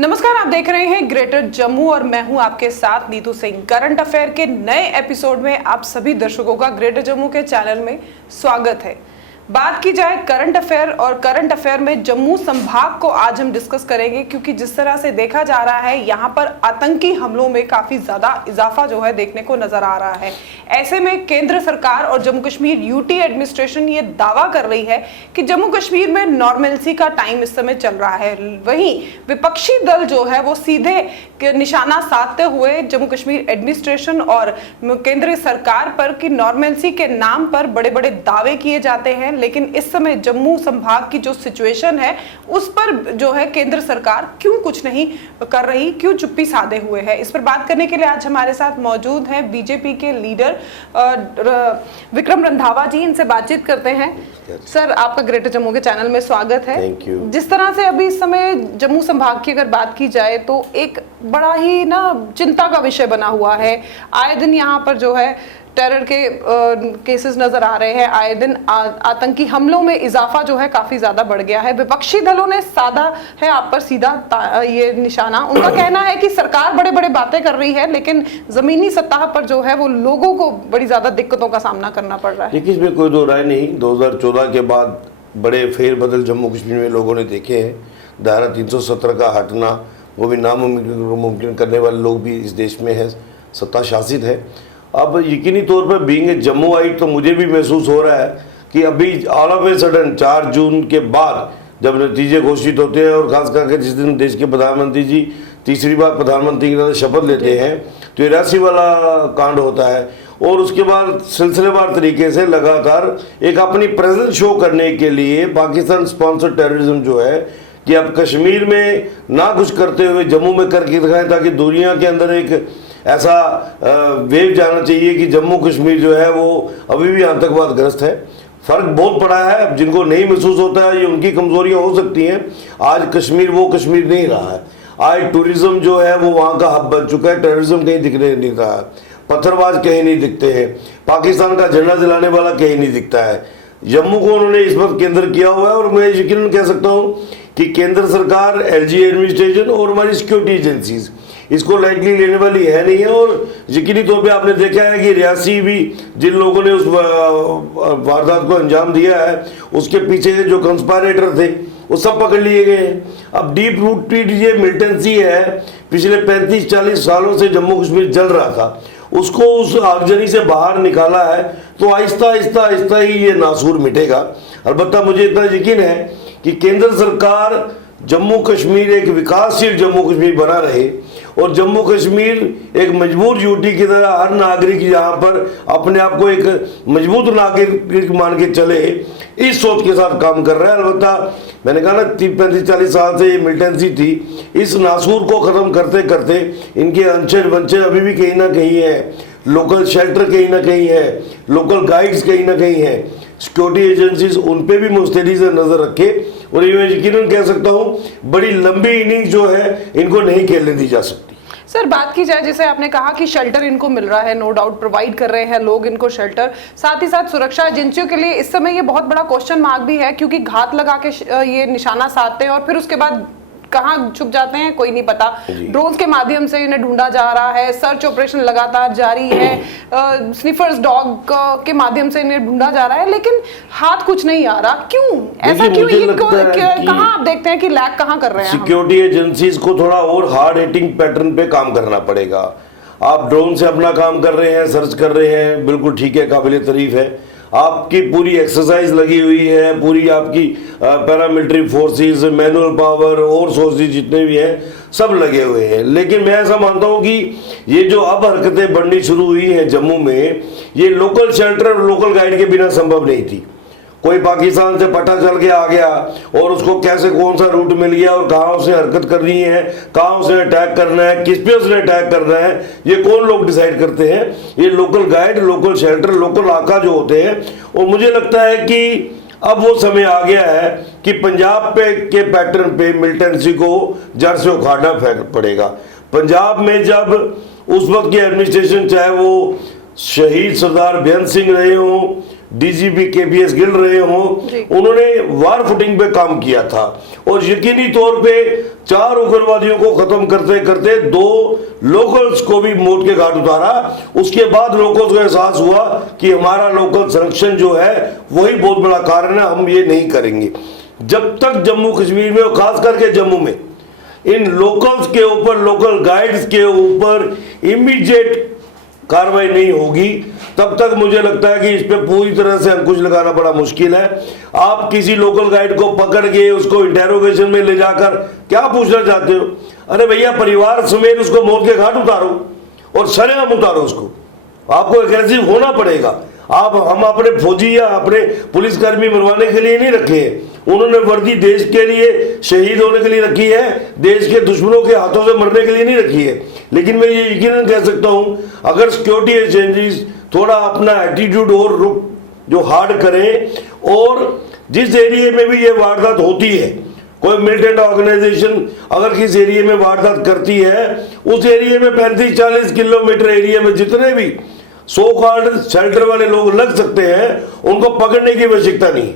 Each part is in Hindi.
नमस्कार, आप देख रहे हैं ग्रेटर जम्मू और मैं हूं आपके साथ नीतू सिंह। करंट अफेयर के नए एपिसोड में आप सभी दर्शकों का ग्रेटर जम्मू के चैनल में स्वागत है। बात की जाए करंट अफेयर और करंट अफेयर में जम्मू संभाग को आज हम डिस्कस करेंगे, क्योंकि जिस तरह से देखा जा रहा है यहाँ पर आतंकी हमलों में काफी ज्यादा इजाफा जो है देखने को नजर आ रहा है। ऐसे में केंद्र सरकार और जम्मू कश्मीर यूटी एडमिनिस्ट्रेशन ये दावा कर रही है कि जम्मू कश्मीर में नॉर्मलसी का टाइम इस समय चल रहा है। वहीं विपक्षी दल जो है वो सीधे निशाना साधते हुए जम्मू कश्मीर एडमिनिस्ट्रेशन और केंद्र सरकार पर कि नॉर्मलसी के नाम पर बड़े बड़े दावे किए जाते हैं, लेकिन इस समय जम्मू संभाग की जो सिचुएशन है उस पर जो है केंद्र सरकार क्यों कुछ नहीं कर रही, क्यों चुप्पी साधे हुए है। इस पर बात करने के लिए आज हमारे साथ मौजूद हैं बीजेपी के लीडर विक्रम रंधावा जी। इनसे बातचीत करते हैं। सर, आपका ग्रेटर जम्मू के चैनल में स्वागत है। जिस तरह से अभी इस समय जम्मू संभाग की अगर बात की जाए तो एक बड़ा ही चिंता का विषय बना हुआ है। आए दिन यहाँ पर जो है टेरर के केसेस नजर आ रहे हैं, आए दिन आतंकी हमलों में इजाफा जो है काफी ज्यादा बढ़ गया है। विपक्षी दलों ने साधा है आप पर सीधा ये निशाना। उनका कहना है कि सरकार बड़े बड़े बातें कर रही है, लेकिन जमीनी सतह पर जो है वो लोगों को बड़ी ज्यादा दिक्कतों का सामना करना पड़ रहा है। देखिए, इसमें कोई दो राय नहीं। 2014 के बाद बड़े फेरबदल जम्मू कश्मीर में लोगों ने देखे हैं। धारा 317 का हटना, वो भी नामुमकिन करने वाले लोग भी इस देश में है, सत्ता शासित है। अब यकीनी तौर पर बीइंग जम्मू आई तो मुझे भी महसूस हो रहा है कि अभी ऑल ऑफ ए सडन 4 जून के बाद जब नतीजे घोषित होते हैं और खास करके जिस दिन देश के प्रधानमंत्री जी तीसरी बार प्रधानमंत्री की शपथ लेते हैं तो 83 वाला कांड होता है और उसके बाद सिलसिलेवार तरीके से लगातार एक अपनी प्रेजेंस शो करने के लिए पाकिस्तान स्पॉन्सर्ड टेररिज्म जो है कि अब कश्मीर में ना कुछ करते हुए जम्मू में करके दिखाएं, ताकि दुनिया के अंदर एक ऐसा वेव जाना चाहिए कि जम्मू कश्मीर जो है वो अभी भी आतंकवाद ग्रस्त है। फर्क बहुत पड़ा है। जिनको नहीं महसूस होता है ये उनकी कमजोरियां हो सकती हैं। आज कश्मीर वो कश्मीर नहीं रहा है। आज टूरिज्म जो है वो वहाँ का हब बन चुका है। टेररिज्म कहीं दिखने नहीं रहा है, पत्थरबाज कहीं नहीं दिखते हैं, पाकिस्तान का झंडा जलाने वाला कहीं नहीं दिखता है। जम्मू को उन्होंने इस वक्त केंद्र किया हुआ है और मैं यकीनन कह सकता हूँ कि केंद्र सरकार, एलजी एडमिनिस्ट्रेशन और हमारी सिक्योरिटी एजेंसीज इसको लाइटली लेने वाली है नहीं है। और यकीनी तौर पे आपने देखा है कि रियासी भी जिन लोगों ने उस वारदात को अंजाम दिया है उसके पीछे जो कंस्पायरेटर थे वो सब पकड़ लिए गए हैं। अब डीप रूटेड ये मिलिटेंसी है, पिछले 35-40 सालों से जम्मू कश्मीर जल रहा था, उसको उस आगजनी से बाहर निकाला है तो आहिस्ता आहिस्ता आहिस्ता ही ये नासूर मिटेगा। अलबत्ता मुझे इतना यकीन है कि केंद्र सरकार जम्मू कश्मीर एक विकासशील जम्मू कश्मीर बना रहे और जम्मू कश्मीर एक मजबूत यूटी की तरह हर नागरिक यहाँ पर अपने आप को एक मजबूत नागरिक मान के चले, इस सोच के साथ काम कर रहा है। अलबत्ता मैंने कहा ना 35-40 साल से ये मिलिटेंसी थी, इस नासूर को ख़त्म करते करते इनके अंचर वंचर अभी भी कहीं ना कहीं है, लोकल शेल्टर कहीं ना कहीं है, लोकल गाइड्स कहीं ना कहीं है, सिक्योरिटी एजेंसीज उन पे भी मुस्तैदी से नजर रखे। और ये मैं यकीनन कह सकता हूँ बड़ी लंबी इनिंग जो है इनको नहीं खेलने दी जा सकती। सर, बात की जाए जैसे आपने कहा कि शेल्टर इनको मिल रहा है, नो डाउट प्रोवाइड कर रहे हैं लोग इनको शेल्टर, साथ ही साथ सुरक्षा एजेंसियों के लिए इस समय ये बहुत बड़ा क्वेश्चन मार्क भी है, क्योंकि घात लगा के ये निशाना साधते हैं और फिर उसके बाद कहाँ छुप जाते हैं कोई नहीं पता। ड्रोन्स के माध्यम से इन्हें ढूंढा जा रहा है, सर्च ऑपरेशन लगातार जारी है, स्निफर्स डॉग के माध्यम से इन्हें ढूंढा जा रहा है, लेकिन हाथ कुछ नहीं आ रहा। क्यों ऐसा, क्यों कहाँ आप देखते हैं कि लैग कहाँ कर रहे हैं? सिक्योरिटी एजेंसीज को थोड़ा और हार्ड हिटिंग पैटर्न पे काम करना पड़ेगा। आप ड्रोन से अपना काम कर रहे हैं, सर्च कर रहे हैं, बिल्कुल ठीक है, काबिल तारीफ है। आपकी पूरी एक्सरसाइज लगी हुई है, पूरी आपकी पैरामिलिट्री फोर्सेस, मैनुअल पावर और सोर्सेज जितने भी हैं सब लगे हुए हैं। लेकिन मैं ऐसा मानता हूं कि ये जो अब हरकतें बढ़नी शुरू हुई हैं जम्मू में, ये लोकल शेल्टर और लोकल गाइड के बिना संभव नहीं थी। कोई पाकिस्तान से पता चल के आ गया और उसको कैसे कौन सा रूट मिल गया और कहाँ उसे हरकत करनी है, कहाँ उसे अटैक करना है, किस पे उसने अटैक करना है, ये कौन लोग डिसाइड करते हैं? ये local guide, local shelter, local आका जो होते हैं। और मुझे लगता है कि अब वो समय आ गया है कि पंजाब पे के पैटर्न पे मिलिटेंसी को जड़ से उखाड़ना पड़ेगा। पंजाब में जब उस वक्त की एडमिनिस्ट्रेशन, चाहे वो शहीद सरदार बेअंत सिंह रहे हों, डीजीपी केपीएस गिल रहे हों, उन्होंने वार फुटिंग पे काम किया था और यकीनी तौर पे 4 उग्रवादियों को खत्म करते करते 2 लोकल्स को भी मौत के घाट उतारा। उसके बाद लोकल्स को एहसास हुआ कि हमारा लोकल संरक्षण जो है वही बहुत बड़ा कारण है, हम ये नहीं करेंगे। जब तक जम्मू कश्मीर में और खास करके जम्मू में इन लोकल्स के ऊपर, लोकल गाइड्स के ऊपर इमीडिएट कार्रवाई नहीं होगी, तब तक मुझे लगता है कि इस पे पूरी तरह से अंकुश लगाना बड़ा मुश्किल है। आप किसी लोकल गाइड को पकड़ के उसको इंटेरोगेशन में ले जाकर क्या पूछना चाहते हो? अरे भैया, परिवार समेत उसको मौत के घाट उतारो और सरेआम उतारो उसको। आपको एग्रेसिव होना पड़ेगा। हम अपने फौजी या अपने पुलिसकर्मी मरवाने के लिए नहीं रखे हैं, उन्होंने वर्दी देश के लिए शहीद होने के लिए रखी है, देश के दुश्मनों के हाथों से मरने के लिए नहीं रखी है। लेकिन मैं ये यकीनन कह सकता हूं, अगर सिक्योरिटी एजेंसीज थोड़ा अपना एटीट्यूड और रुख जो हार्ड करें और जिस एरिया में भी ये वारदात होती है, कोई मिलिटेंट ऑर्गेनाइजेशन अगर किस एरिया में वारदात करती है, उस एरिया में 35-40 किलोमीटर एरिया में जितने भी सो कॉल्ड शेल्टर वाले लोग लग सकते हैं, उनको पकड़ने की आवश्यकता नहीं।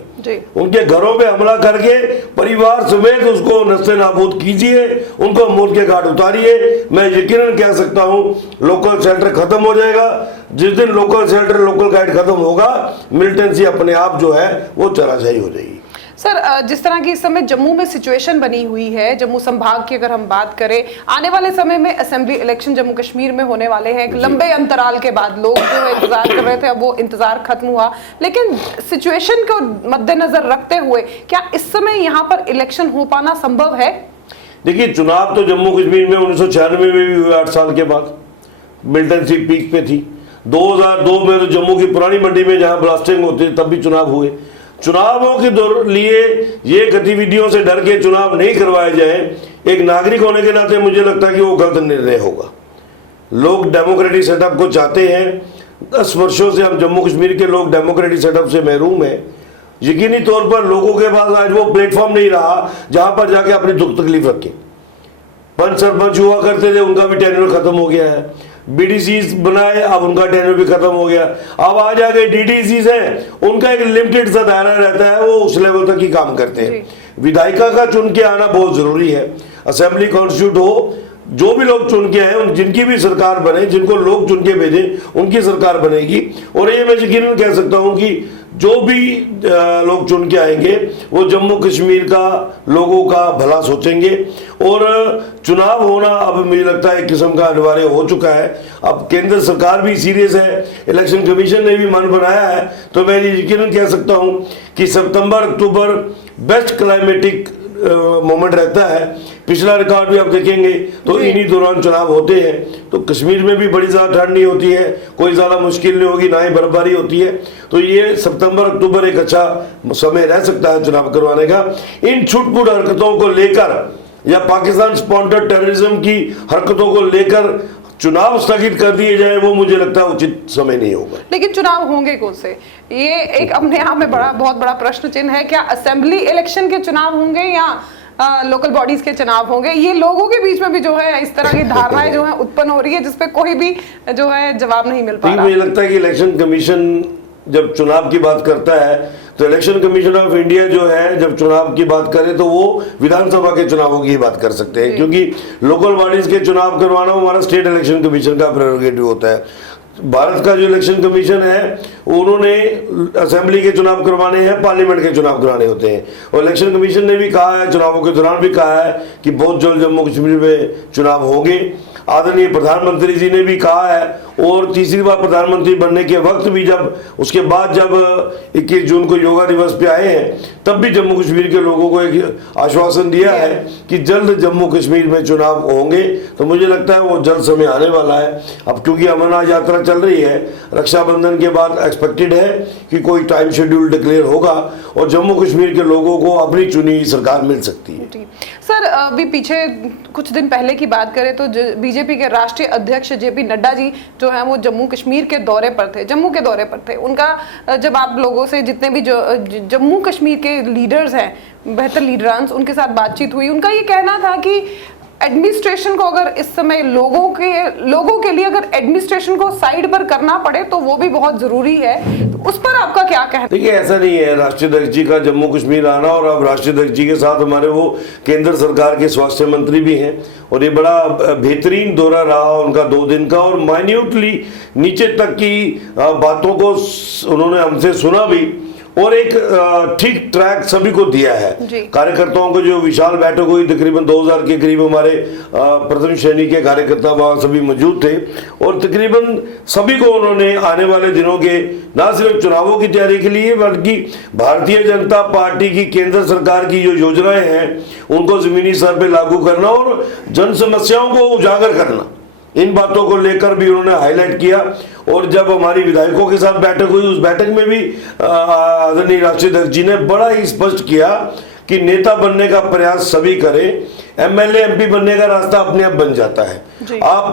उनके घरों पे हमला करके परिवार समेत उसको नस्ते नाबूद कीजिए, उनको मौत के घाट उतारिए। मैं यकीनन कह सकता हूं लोकल शेल्टर खत्म हो जाएगा। जिस दिन लोकल शेल्टर, लोकल गाइड खत्म होगा, मिलिटेंसी अपने आप जो है वो चराशाही हो जाएगी। सर, जिस तरह की इस समय जम्मू में सिचुएशन बनी हुई है, जम्मू संभाग की अगर हम बात करें, आने वाले समय में असेंबली इलेक्शन जम्मू कश्मीर में होने वाले हैं। एक लंबे अंतराल के बाद लोग जो इंतजार कर रहे थे, अब वो इंतजार खत्म हुआ। लेकिन सिचुएशन को मद्देनजर रखते हुए क्या इस समय यहाँ पर इलेक्शन हो पाना संभव है? देखिए, चुनाव तो जम्मू कश्मीर में 1996 में भी हुए, 8 साल के बाद मिलिटेंसी पीक पे थी। 2002 में तो जम्मू की पुरानी मंडी में जहां ब्लास्टिंग होती तब भी चुनाव हुए। चुनावों के लिए ये गतिविधियों से डर के चुनाव नहीं करवाए जाए, एक नागरिक होने के नाते मुझे लगता है कि वो गलत निर्णय होगा। लोग डेमोक्रेटिक सेटअप को चाहते हैं। 10 वर्षों से हम जम्मू कश्मीर के लोग डेमोक्रेटिक सेटअप से महरूम हैं। यकीनी तौर पर लोगों के पास आज वो प्लेटफॉर्म नहीं रहा जहां पर जाके अपनी दुख तकलीफ रखें। पंच सरपंच हुआ करते थे, उनका भी टेन्योर खत्म हो गया है। बीडीसीज बनाए, अब उनका टेन्योर भी खत्म हो गया। अब आ जाके डीडीसीज हैं, उनका एक लिमिटेड सा दायरा रहता है, वो उस लेवल तक ही काम करते हैं। विधायिका का चुन के आना बहुत जरूरी है। असेंबली कॉन्स्टिट्यूट हो, जो भी लोग चुन के आए, जिनकी भी सरकार बने, जिनको लोग चुन के भेजे, उनकी सरकार बनेगी। और ये मैं यकीनन कह सकता हूं कि जो भी लोग चुन के आएंगे वो जम्मू कश्मीर का, लोगों का भला सोचेंगे। और चुनाव होना अब मुझे लगता है एक किस्म का अनिवार्य हो चुका है। अब केंद्र सरकार भी सीरियस है, इलेक्शन कमीशन ने भी मन बनाया है। तो मैं यकीनन कह सकता हूं कि सितंबर अक्टूबर बेस्ट क्लाइमेटिक मोमेंट रहता है। पिछला रिकॉर्ड भी आप देखेंगे तो इन्हीं दौरान चुनाव होते हैं। तो कश्मीर में भी बड़ी ज्यादा ठंड नहीं होती है, कोई ज्यादा मुश्किल नहीं होगी, ना ही बर्फबारी होती है। तो ये सितंबर अक्टूबर एक अच्छा समय रह सकता है चुनाव करवाने का। इन छुटपुट हरकतों को लेकर या पाकिस्तान स्पॉन्सर्ड टेररिज्म की हरकतों को लेकर चुनाव स्थगित कर दिए जाए, वो मुझे लगता है उचित समय नहीं होगा। लेकिन चुनाव होंगे कौन से, ये एक अपने आप में बहुत बड़ा प्रश्न चिन्ह है। क्या असेंबली इलेक्शन के चुनाव होंगे या लोकल बॉडीज के चुनाव होंगे? ये लोगों के बीच में भी जो है इस तरह की धारणाएं जो है उत्पन्न हो रही है, जिसपे कोई भी जो है जवाब नहीं मिल पा रहा। मुझे लगता है कि इलेक्शन कमीशन जब चुनाव की बात करता है तो इलेक्शन कमीशन ऑफ इंडिया जो है जब चुनाव की बात करे तो वो विधानसभा के चुनावों की बात कर सकते हैं, क्योंकि लोकल बॉडीज के चुनाव करवाना हमारा स्टेट इलेक्शन कमीशन का प्रेरोगेटिव होता है। भारत का जो इलेक्शन कमीशन है उन्होंने असेंबली के चुनाव करवाने हैं, पार्लियामेंट के चुनाव कराने होते हैं। और इलेक्शन कमीशन ने भी कहा है, चुनावों के दौरान भी कहा है कि बहुत जल्द जम्मू कश्मीर में चुनाव होंगे। आदरणीय प्रधानमंत्री जी ने भी कहा है, और तीसरी बार प्रधानमंत्री बनने के वक्त भी जब उसके बाद जब 21 जून को योगा दिवस पे आए हैं तब भी जम्मू कश्मीर के लोगों को एक आश्वासन दिया है कि जल्द जम्मू कश्मीर में चुनाव होंगे। तो मुझे लगता है वो जल्द समय आने वाला है। अब क्योंकि अमरनाथ यात्रा चल रही है, रक्षाबंधन के बाद एक्सपेक्टेड है कि कोई टाइम शेड्यूल डिक्लेयर होगा और जम्मू कश्मीर के लोगों को अपनी चुनी सरकार मिल सकती है। सर, अभी पीछे कुछ दिन पहले की बात करें तो बीजेपी के राष्ट्रीय अध्यक्ष जेपी नड्डा जी जो है वो जम्मू कश्मीर के दौरे पर थे, जम्मू के दौरे पर थे। उनका जब आप लोगों से, जितने भी जो जम्मू कश्मीर के लीडर्स हैं, बेहतर लीडरांस, उनके साथ बातचीत हुई, उनका ये कहना था कि एडमिनिस्ट्रेशन को अगर इस समय लोगों के लिए अगर एडमिनिस्ट्रेशन को साइड पर करना पड़े तो वो भी बहुत जरूरी है, तो उस पर आपका क्या कहना है? देखिए, ऐसा नहीं है। राष्ट्रीय अध्यक्ष जी का जम्मू कश्मीर आना, और अब राष्ट्रीय अध्यक्ष जी के साथ हमारे वो केंद्र सरकार के स्वास्थ्य मंत्री भी हैं, और ये बड़ा बेहतरीन दौरा रहा उनका 2 दिन का, और माइन्यूटली नीचे तक की बातों को उन्होंने हमसे सुना भी, और एक ठीक ट्रैक सभी को दिया है। कार्यकर्ताओं को जो विशाल बैठक हुई, तकरीबन 2000 के करीब हमारे प्रथम श्रेणी के कार्यकर्ता वहां सभी मौजूद थे, और तकरीबन सभी को उन्होंने आने वाले दिनों के न सिर्फ चुनावों की तैयारी के लिए, बल्कि भारतीय जनता पार्टी की केंद्र सरकार की जो योजनाएं हैं उनको जमीनी स्तर पर लागू करना और जन समस्याओं को उजागर करना, इन बातों को लेकर भी उन्होंने हाईलाइट किया। और जब हमारी विधायकों के साथ बैठक हुई, उस बैठक में भी आदरणीय राष्ट्रीय अध्यक्ष जी ने बड़ा ही स्पष्ट किया कि नेता बनने का प्रयास सभी करें, एमएलए एमपी बनने का रास्ता अपने आप बन जाता है। आप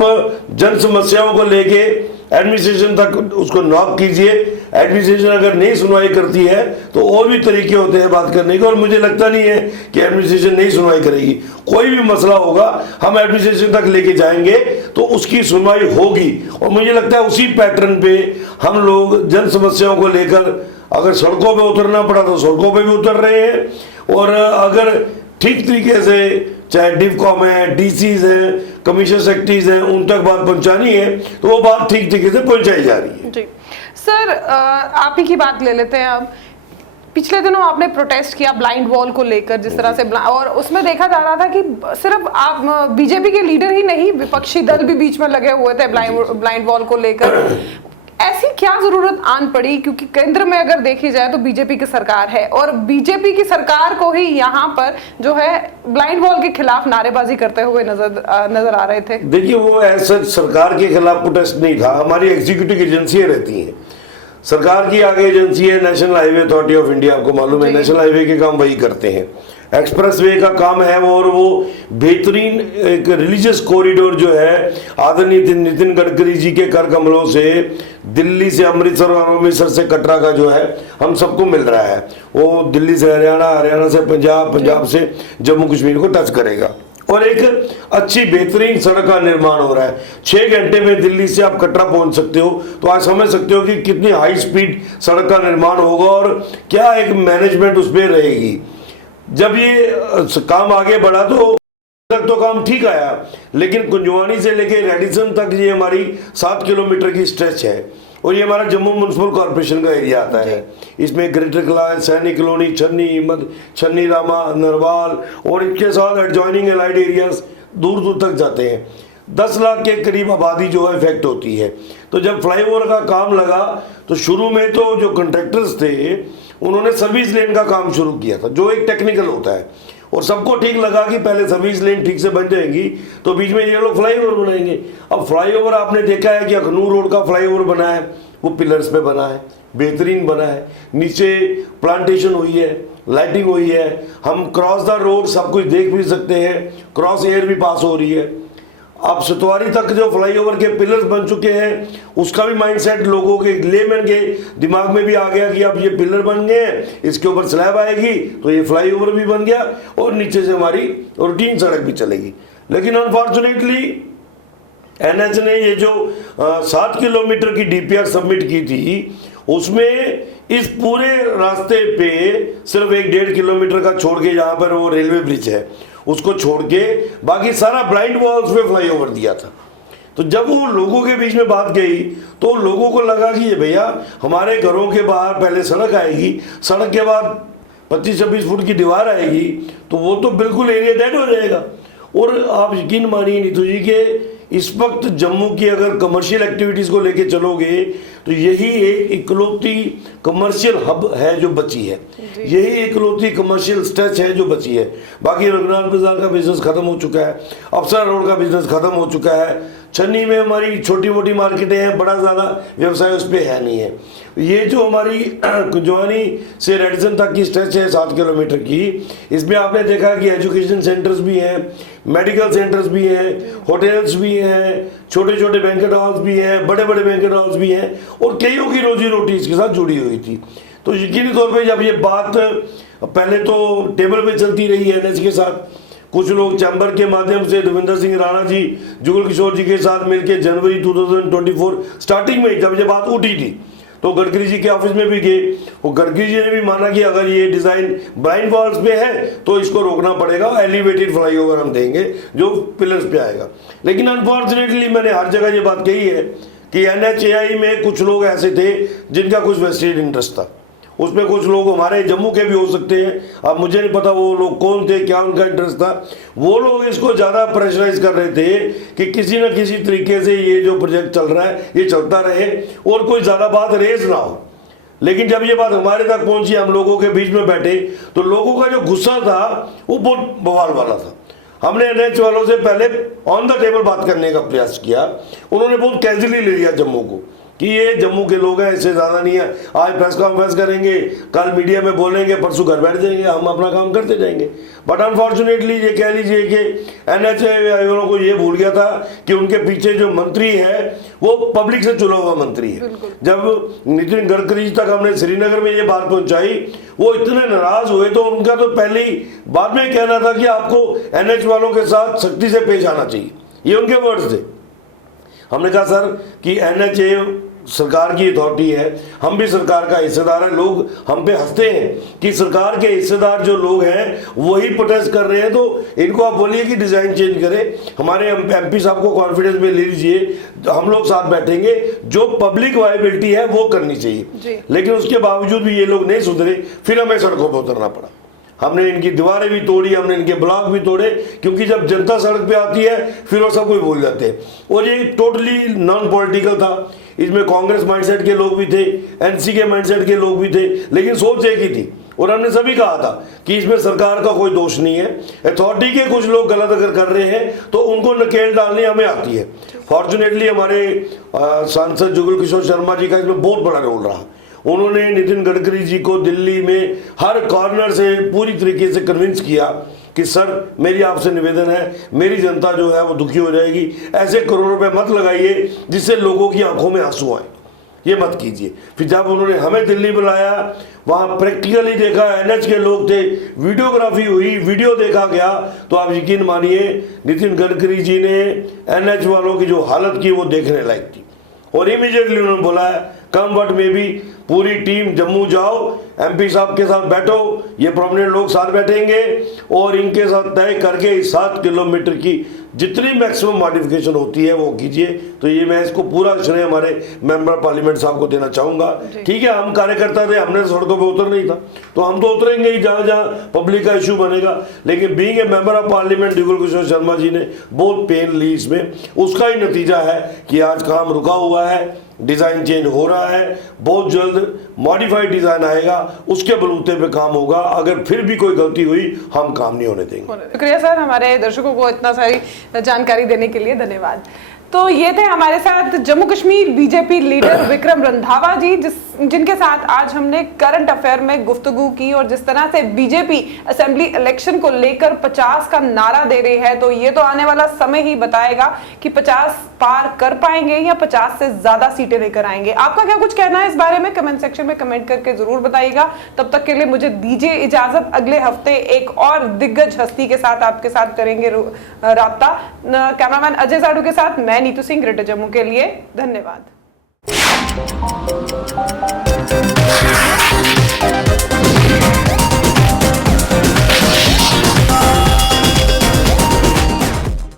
जन समस्याओं को लेके एडमिनिस्ट्रेशन तक उसको नॉक कीजिए, एडमिनिस्ट्रेशन अगर नहीं सुनवाई करती है तो और भी तरीके होते हैं बात करने के, और मुझे लगता नहीं है कि एडमिनिस्ट्रेशन नहीं सुनवाई करेगी। कोई भी मसला होगा हम एडमिनिस्ट्रेशन तक लेके जाएंगे तो उसकी सुनवाई होगी, और मुझे लगता है उसी पैटर्न पे हम लोग जन समस्याओं को लेकर अगर सड़कों पे उतरना पड़ा तो सड़कों पे भी उतर रहे हैं, और अगर ठीक तरीके से चाहे डिवकॉम है, डीसीज हैं, कमीशन सेक्रेटरीज हैं, उन तक बात पहुंचानी है तो वो बात ठीक तरीके से पहुंचाई जा रही है। जी सर, आप ही की बात ले लेते हैं अब। पिछले दिनों आपने प्रोटेस्ट किया ब्लाइंड वॉल को लेकर, जिस तरह से और उसमें देखा जा रहा था कि सिर्फ आप बीजेपी के लीडर ही नहीं, विपक्षी दल भी बीच में लगे हुए थे ब्लाइंड वॉल को लेकर। ऐसी क्या जरूरत आन पड़ी, क्योंकि केंद्र में अगर देखी जाए तो बीजेपी की सरकार है, और बीजेपी की सरकार को ही यहाँ पर जो है ब्लाइंड वॉल के खिलाफ नारेबाजी करते हुए नजर आ रहे थे। देखिए, वो ऐसा सरकार के खिलाफ प्रोटेस्ट नहीं था। हमारी एग्जीक्यूटिव एजेंसियां रहती हैं, सरकार की आगे एजेंसी है national highway authority of India, आपको मालूम है, नेशनल हाईवे के काम वही करते हैं, एक्सप्रेसवे का काम है वो, और वो बेहतरीन एक रिलीजियस कॉरिडोर जो है आदरणीय नितिन गडकरी जी के कर कमलों से दिल्ली से अमृतसर और अमृतसर से कटरा का जो है हम सबको मिल रहा है, वो दिल्ली से हरियाणा, हरियाणा से पंजाब, पंजाब से जम्मू कश्मीर को टच करेगा, और एक अच्छी बेहतरीन सड़क का निर्माण हो रहा है। 6 घंटे में दिल्ली से आप कटरा पहुंच सकते हो, तो आप समझ सकते हो कि कितनी हाई स्पीड सड़क का निर्माण होगा और क्या एक मैनेजमेंट उसमें रहेगी। जब ये काम आगे बढ़ा तो तक तो काम ठीक आया, लेकिन कुंजवानी से लेके रेडिसन तक ये हमारी 7 किलोमीटर की स्ट्रेच है, और ये हमारा जम्मू म्युनिसिपल कॉर्पोरेशन का एरिया आता है। इसमें ग्रेटर क्लास, सैनिक कॉलोनी, छन्नी रामा, नरवाल, और इसके साथ एडजॉइनिंग एलाइड एरियाज दूर दूर तक जाते हैं। 10 लाख के करीब आबादी जो है इफेक्ट होती है। तो जब फ्लाईओवर का काम लगा तो शुरू में तो जो कंट्रैक्टर्स थे उन्होंने सर्विस लेन का काम शुरू किया था, जो एक टेक्निकल होता है, और सबको ठीक लगा कि पहले सर्विस लेन ठीक से बन जाएंगी तो बीच में ये लोग फ्लाईओवर बनाएंगे। अब फ्लाईओवर आपने देखा है कि अखनूर रोड का फ्लाईओवर बना है, वो पिलर्स पे बना है, बेहतरीन बना है, नीचे प्लांटेशन हुई है, लाइटिंग हुई है, हम क्रॉस द रोड सब कुछ देख भी सकते हैं, क्रॉस एयर भी पास हो रही है। अब सतवारी तक जो फ्लाईओवर के पिलर्स बन चुके हैं उसका भी माइंडसेट लोगों के लेमैन के दिमाग में भी आ गया कि अब ये पिलर बन गए हैं, इसके ऊपर स्लैब आएगी तो ये फ्लाईओवर भी बन गया और नीचे से हमारी रूटीन सड़क भी चलेगी। लेकिन अनफॉर्चुनेटली एनएच ने ये जो 7 किलोमीटर की डीपीआर सबमिट की थी उसमें इस पूरे रास्ते पे सिर्फ 1-1.5 किलोमीटर का छोड़ के जहां पर वो रेलवे ब्रिज है उसको छोड़ के बाकी सारा ब्लाइंड वॉल्स पे फ्लाईओवर दिया था। तो जब वो लोगों के बीच में बात गई तो लोगों को लगा कि ये भैया हमारे घरों के बाहर पहले सड़क आएगी, सड़क के बाद 25-26 फुट की दीवार आएगी, तो वो तो बिल्कुल एरिया डेड हो जाएगा। और आप यकीन मानिए नीतू जी के इस वक्त जम्मू की अगर कमर्शियल एक्टिविटीज को लेके चलोगे तो यही एक इकलौती कमर्शियल हब है जो बची है, यही इकलौती कमर्शियल स्ट्रेच है जो बची है। बाकी रघुनाथ बाजार का बिजनेस खत्म हो चुका है, अफसर रोड का बिजनेस खत्म हो चुका है, छन्नी में हमारी छोटी मोटी मार्केटें हैं, बड़ा ज़्यादा व्यवसाय उस पर है नहीं है। ये जो हमारी कुंजवानी से रेडिसन तक की स्ट्रेच है 7 किलोमीटर की, इसमें आपने देखा कि एजुकेशन सेंटर्स भी हैं, मेडिकल सेंटर्स भी हैं, होटल्स भी हैं, छोटे छोटे बैंकेट हॉल्स भी हैं, बड़े बड़े बैंकेट हॉल्स भी हैं, और कईयों की रोजी रोटी इसके साथ जुड़ी हुई थी। तो यकीनी तौर पे जब ये बात पहले तो टेबल पे चलती रही है एनएच के साथ, कुछ लोग चैम्बर के माध्यम से देवेंद्र सिंह राणा जी, जुगल किशोर जी के साथ मिलकर जनवरी 2024 स्टार्टिंग में जब ये बात उठी थी तो गडकरी जी के ऑफिस में भी गए। वो गडकरी जी ने भी माना कि अगर ये डिजाइन ब्लाइंड वॉल्स पे है तो इसको रोकना पड़ेगा, एलिवेटेड फ्लाईओवर हम देंगे जो पिलर्स पे आएगा। लेकिन अनफॉर्चुनेटली मैंने हर जगह ये बात कही है कि NHAI में कुछ लोग ऐसे थे जिनका कुछ वेस्टेड इंटरेस्ट था। उसमें कुछ लोग हमारे जम्मू के भी हो सकते हैं, अब मुझे नहीं पता वो लोग कौन थे, क्या उनका इंटरेस्ट था। वो लोग इसको ज़्यादा प्रेशराइज कर रहे थे कि किसी न किसी तरीके से ये जो प्रोजेक्ट चल रहा है ये चलता रहे और कोई ज़्यादा बात रेज ना हो। लेकिन जब ये बात हमारे तक पहुंची, हम लोगों के बीच में बैठे, तो लोगों का जो गुस्सा था वो बहुत बवाल वाला था। हमने NH वालों से पहले ऑन द टेबल बात करने का प्रयास किया, उन्होंने बहुत कैजुअली ले लिया जम्मू को कि ये जम्मू के लोग हैं, इससे ज़्यादा नहीं है, आज प्रेस कॉन्फ्रेंस करेंगे, कल मीडिया में बोलेंगे, परसों घर बैठ जाएंगे, हम अपना काम करते जाएंगे। बट अनफॉर्चुनेटली ये कह लीजिए कि NHAI वालों को ये भूल गया था कि उनके पीछे जो मंत्री है वो पब्लिक से चुना हुआ मंत्री है। जब नितिन गडकरी जी तक हमने श्रीनगर में ये बात पहुंचाई, वो इतने नाराज हुए तो उनका तो पहले ही बाद में कहना था कि आपको NH वालों के साथ सख्ती से पेश आना चाहिए, ये उनके वर्ड्स थे। हमने कहा सर कि NHAI सरकार की अथॉरिटी है, हम भी सरकार का हिस्सेदार है। लोग हम पे हंसते हैं कि सरकार के हिस्सेदार जो लोग हैं वही प्रोटेस्ट कर रहे हैं, तो इनको आप बोलिए कि डिजाइन चेंज करें। हमारे MP साहब को कॉन्फिडेंस में ले लीजिए, हम लोग साथ बैठेंगे, जो पब्लिक वायबिलिटी है वो करनी चाहिए। लेकिन उसके बावजूद भी ये लोग नहीं सुधरे, फिर हमें सड़कों पर उतरना पड़ा। हमने इनकी दीवारें भी तोड़ी, हमने इनके ब्लॉक भी तोड़े, क्योंकि जब जनता सड़क पे आती है फिर वो सब कुछ भूल जाते हैं। और ये टोटली नॉन पॉलिटिकल था, इसमें कांग्रेस माइंडसेट के लोग भी थे, NC के माइंडसेट के लोग भी थे, लेकिन सोच एक ही थी। और हमने सभी कहा था कि इसमें सरकार का कोई दोष नहीं है, अथॉरिटी के कुछ लोग गलत अगर कर रहे हैं तो उनको नकेल डालनी हमें आती है। फॉर्चुनेटली हमारे सांसद जुगल किशोर शर्मा जी का इसमें बहुत बड़ा रोल रहा। उन्होंने नितिन गडकरी जी को दिल्ली में हर कॉर्नर से पूरी तरीके से कन्विंस किया कि सर मेरी आपसे निवेदन है, मेरी जनता जो है वो दुखी हो जाएगी, ऐसे करोड़ों रुपए मत लगाइए जिससे लोगों की आंखों में आंसू आए, ये मत कीजिए। फिर जब उन्होंने हमें दिल्ली बुलाया, वहाँ प्रैक्टिकली देखा, NH के लोग थे, वीडियोग्राफी हुई, वीडियो देखा गया, तो आप यकीन मानिए नितिन गडकरी जी ने NH वालों की जो हालत की वो देखने लायक थी। और इमीडिएटली उन्होंने बोला कम वट में भी पूरी टीम जम्मू जाओ, MP साहब के साथ बैठो, ये प्रोमिनेंट लोग साथ बैठेंगे और इनके साथ तय करके 7 किलोमीटर की जितनी मैक्सिमम मॉडिफिकेशन होती है वो कीजिए। तो ये मैं इसको पूरा श्रेय हमारे मेंबर पार्लियामेंट साहब को देना चाहूंगा। ठीक है, हम कार्यकर्ता थे, हमने सड़कों पे उतर नहीं था, तो हम तो उतरेंगे ही जहाँ जहाँ पब्लिक का इशू बनेगा। लेकिन being a member of parliament Jugal Kishore Sharma ji ने बहुत पेन ली इसमें, उसका ही नतीजा है कि आज काम रुका हुआ है, डिजाइन चेंज हो रहा है, बहुत जल्द मॉडिफाइड डिजाइन आएगा, उसके बलूते पे काम होगा। अगर फिर भी कोई गलती हुई हम काम नहीं होने देंगे। शुक्रिया सर, हमारे दर्शकों को इतना सारी जानकारी देने के लिए धन्यवाद। तो ये थे हमारे साथ जम्मू कश्मीर बीजेपी लीडर विक्रम रंधावा जी, जिनके साथ आज हमने करंट अफेयर में गुफ्तगू की। और जिस तरह से बीजेपी असेंबली इलेक्शन को लेकर 50 का नारा दे रही है, तो ये तो आने वाला समय ही बताएगा कि 50 पार कर पाएंगे या 50 से ज्यादा सीटें लेकर आएंगे। आपका क्या कुछ कहना है इस बारे में कमेंट सेक्शन में कमेंट करके जरूर बताइएगा। तब तक के लिए मुझे दीजिए इजाजत, अगले हफ्ते एक और दिग्गज हस्ती के साथ आपके साथ करेंगे राब्ता। कैमरामैन अजय जाडू के साथ मैं नीतू सिंह, ग्रेटर जम्मू के लिए। धन्यवाद।